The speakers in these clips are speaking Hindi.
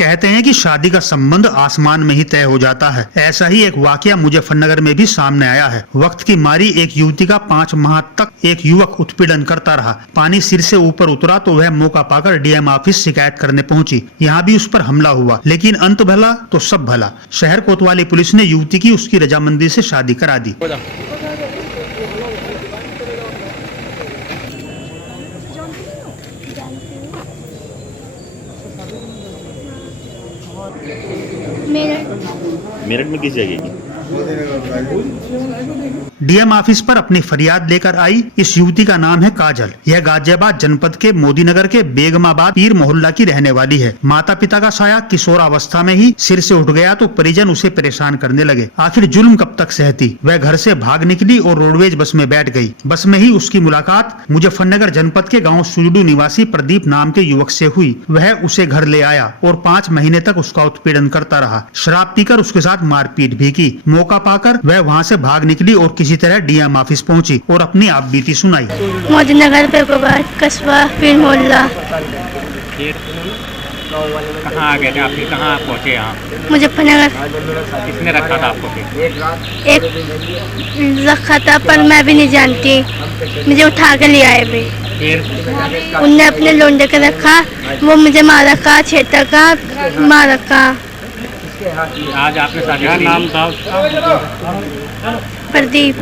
कहते हैं कि शादी का संबंध आसमान में ही तय हो जाता है। ऐसा ही एक वाकया मुजफ्फरनगर में भी सामने आया है। वक्त की मारी एक युवती का 5 माह तक एक युवक उत्पीड़न करता रहा। पानी सिर से ऊपर उतरा तो वह मौका पाकर डीएम ऑफिस शिकायत करने पहुंची। यहाँ भी उस पर हमला हुआ, लेकिन अंत भला तो सब भला। शहर कोतवाली पुलिस ने युवती की उसकी रजामंदी से शादी करा दी। मेरठ में किस जगह की? डीएम ऑफिस पर अपनी फरियाद लेकर आई इस युवती का नाम है काजल। यह गाजियाबाद जनपद के मोदीनगर के बेगमाबाद पीर मोहल्ला की रहने वाली है। माता पिता का साया किशोरावस्था में ही सिर से उठ गया तो परिजन उसे परेशान करने लगे। आखिर जुल्म कब तक सहती? वह घर से भाग निकली और रोडवेज बस में बैठ गई। बस में ही उसकी मुलाकात मुजफ्फरनगर जनपद के गाँव सुजडू निवासी प्रदीप नाम के युवक से हुई। वह उसे घर ले आया और 5 महीने तक उसका उत्पीड़न करता रहा। शराब पीकर उसके साथ मारपीट भी की। मौका पाकर वह वहाँ से भाग निकली और किसी तरह डीएम ऑफिस पहुंची और अपनी आप बीती सुनाई। मोदीनगर पे कस्बा पीर मोहल्ला। कहाँ आ गए थे आप? कहाँ पहुँचे यहाँ? मुजफ्फरनगर। किसने रखा था आपको? एक रखा था पर मैं भी नहीं जानती, मुझे उठा के ले आए भी। फिर उनने अपने लोंडे के रखा, वो मुझे मारा का छेता का मारा का। आज आपने शादी क्या की? नाम था उसका? प्रदीप।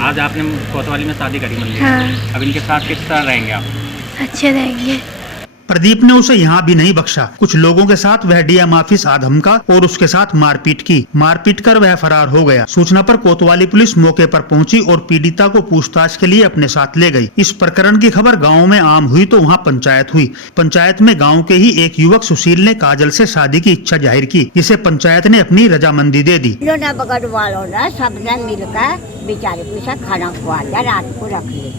आज आपने कोतवाली में शादी करी मंदिर। हाँ। अब इनके साथ किस तरह रहेंगे आप? अच्छे रहेंगे। प्रदीप ने उसे यहाँ भी नहीं बख्शा। कुछ लोगों के साथ वह डीएम ऑफिस आ धमका और उसके साथ मारपीट की। मारपीट कर वह फरार हो गया। सूचना पर कोतवाली पुलिस मौके पर पहुंची और पीड़िता को पूछताछ के लिए अपने साथ ले गई। इस प्रकरण की खबर गांव में आम हुई तो वहां पंचायत हुई। पंचायत में गांव के ही एक युवक सुशील ने काजल से शादी की इच्छा जाहिर की, जिसे पंचायत ने अपनी रजामंदी दे दी। बगड़ वालों ने सबने मिलकर बेचारे को ऐसा खाना खुआ दिया, रात को रख ले।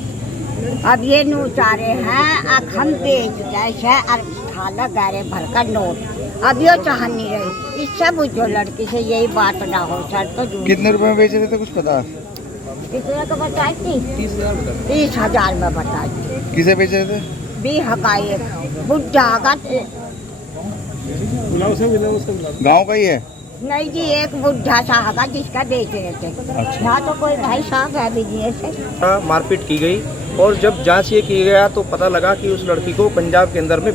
अब ये नूचारे हैं हम बेच जैसे थाला गारे भर का नोट। अब ये चाह नहीं रही। इससे बुझो लड़की से यही बात ना हो सर तो। कितने रुपए में बेच रहे थे कुछ पता? कितने का बताई थी? 30,000 में बताई थी। किसे बेच रहे थे? भी हकाई बुढ़ा का गांव का ही है? नहीं जी, एक बुढ़ा सा हका जिसका बेच रहे थे। ना तो कोई भाई साहब है बिजनेस से। मारपीट की गई और जब जांच ये किया गया तो पता लगा कि उस लड़की को पंजाब के अंदर में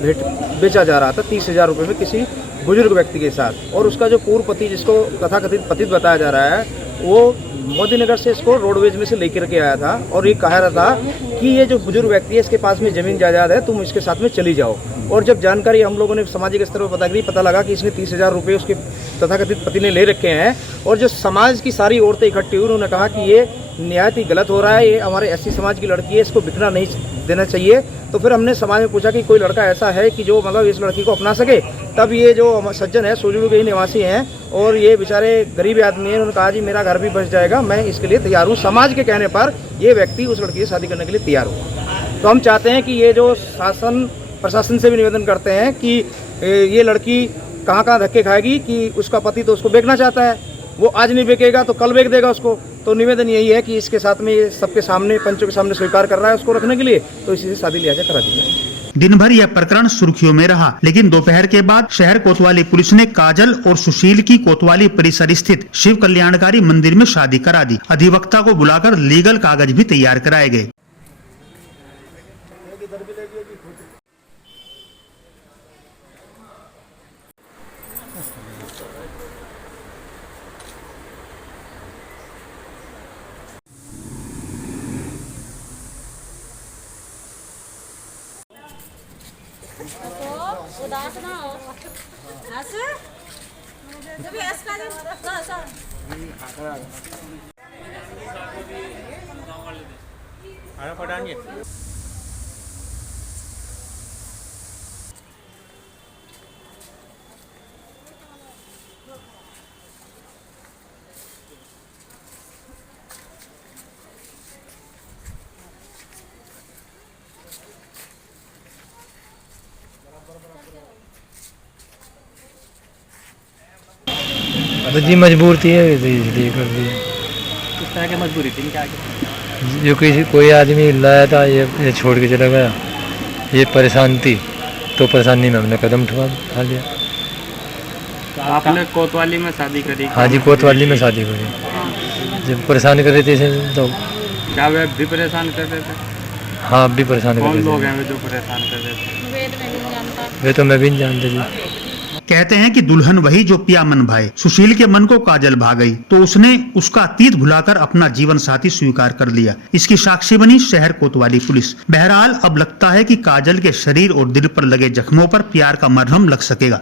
बेचा जा रहा था 30,000 रुपये में किसी बुजुर्ग व्यक्ति के साथ। और उसका जो पूर्व पति, जिसको तथाकथित पतित बताया जा रहा है, वो मोदीनगर से इसको रोडवेज में से लेकर के आया था और ये कह रहा था कि ये जो बुजुर्ग व्यक्ति है इसके पास में ज़मीन जायदाद है, तुम इसके साथ में चली जाओ। और जब जानकारी हम लोगों ने सामाजिक स्तर पर पता लगा कि इसने 30,000 रुपये उसके तथाकथित पति ने ले रखे हैं। और जो समाज की सारी औरतें इकट्ठी हुई, उन्होंने कहा कि ये निहायत ही गलत हो रहा है, ये हमारे एससी समाज की लड़की है, इसको बिकना नहीं देना चाहिए। तो फिर हमने समाज में पूछा कि कोई लड़का ऐसा है कि जो मतलब इस लड़की को अपना सके। तब ये जो सज्जन है सुजड़ू के ही निवासी हैं और ये बेचारे गरीब आदमी हैं, उन्होंने कहा जी मेरा घर भी बच जाएगा, मैं इसके लिए तैयार हूँ। समाज के कहने पर ये व्यक्ति उस लड़की से शादी करने के लिए तैयार हुआ। तो हम चाहते हैं कि ये जो प्रशासन से भी निवेदन करते हैं कि ये लड़की कहाँ धक्के खाएगी कि उसका पति तो उसको बेचना चाहता है, वो आज नहीं बेचेगा तो कल बेच देगा उसको। तो निवेदन यही है कि इसके साथ में ये सबके सामने, पंचों के सामने स्वीकार कर रहा है उसको रखने के लिए, तो इसी से शादी लिहाजा करा दी जाए। दिन भर यह प्रकरण सुर्खियों में रहा, लेकिन दोपहर के बाद शहर कोतवाली पुलिस ने काजल और सुशील की कोतवाली परिसर स्थित शिव कल्याणकारी मंदिर में शादी करा दी। अधिवक्ता को बुलाकर लीगल कागज भी तैयार कराए गए। उदास ना हो। जब ऐसा पटाएंगे। तो जी मजबूर थी इसलिए कर दिया। किस तरह की मजबूरी थी? क्या जो कोई आदमी लाया था ये छोड़ के चला गया, ये परेशान थी तो परेशानी में हमने कदम उठा लिया। आपने कोतवाली में शादी करी? हाँ जी, कोतवाली में शादी करी। जब परेशान कर रहे थे इसे तो क्या वे भी परेशान कर रहे थे? हाँ, अब भी परेशान कर कौन रहे लोग थे। हैं वे जो परेशान कर रहे थे? वे तो मैं भी नहीं जानते जी। कहते हैं कि दुल्हन वही जो पिया मन भाए। सुशील के मन को काजल भा गई तो उसने उसका अतीत भुलाकर अपना जीवन साथी स्वीकार कर लिया। इसकी साक्षी बनी शहर कोतवाली पुलिस। बहरहाल अब लगता है कि काजल के शरीर और दिल पर लगे जख्मों पर प्यार का मरहम लग सकेगा।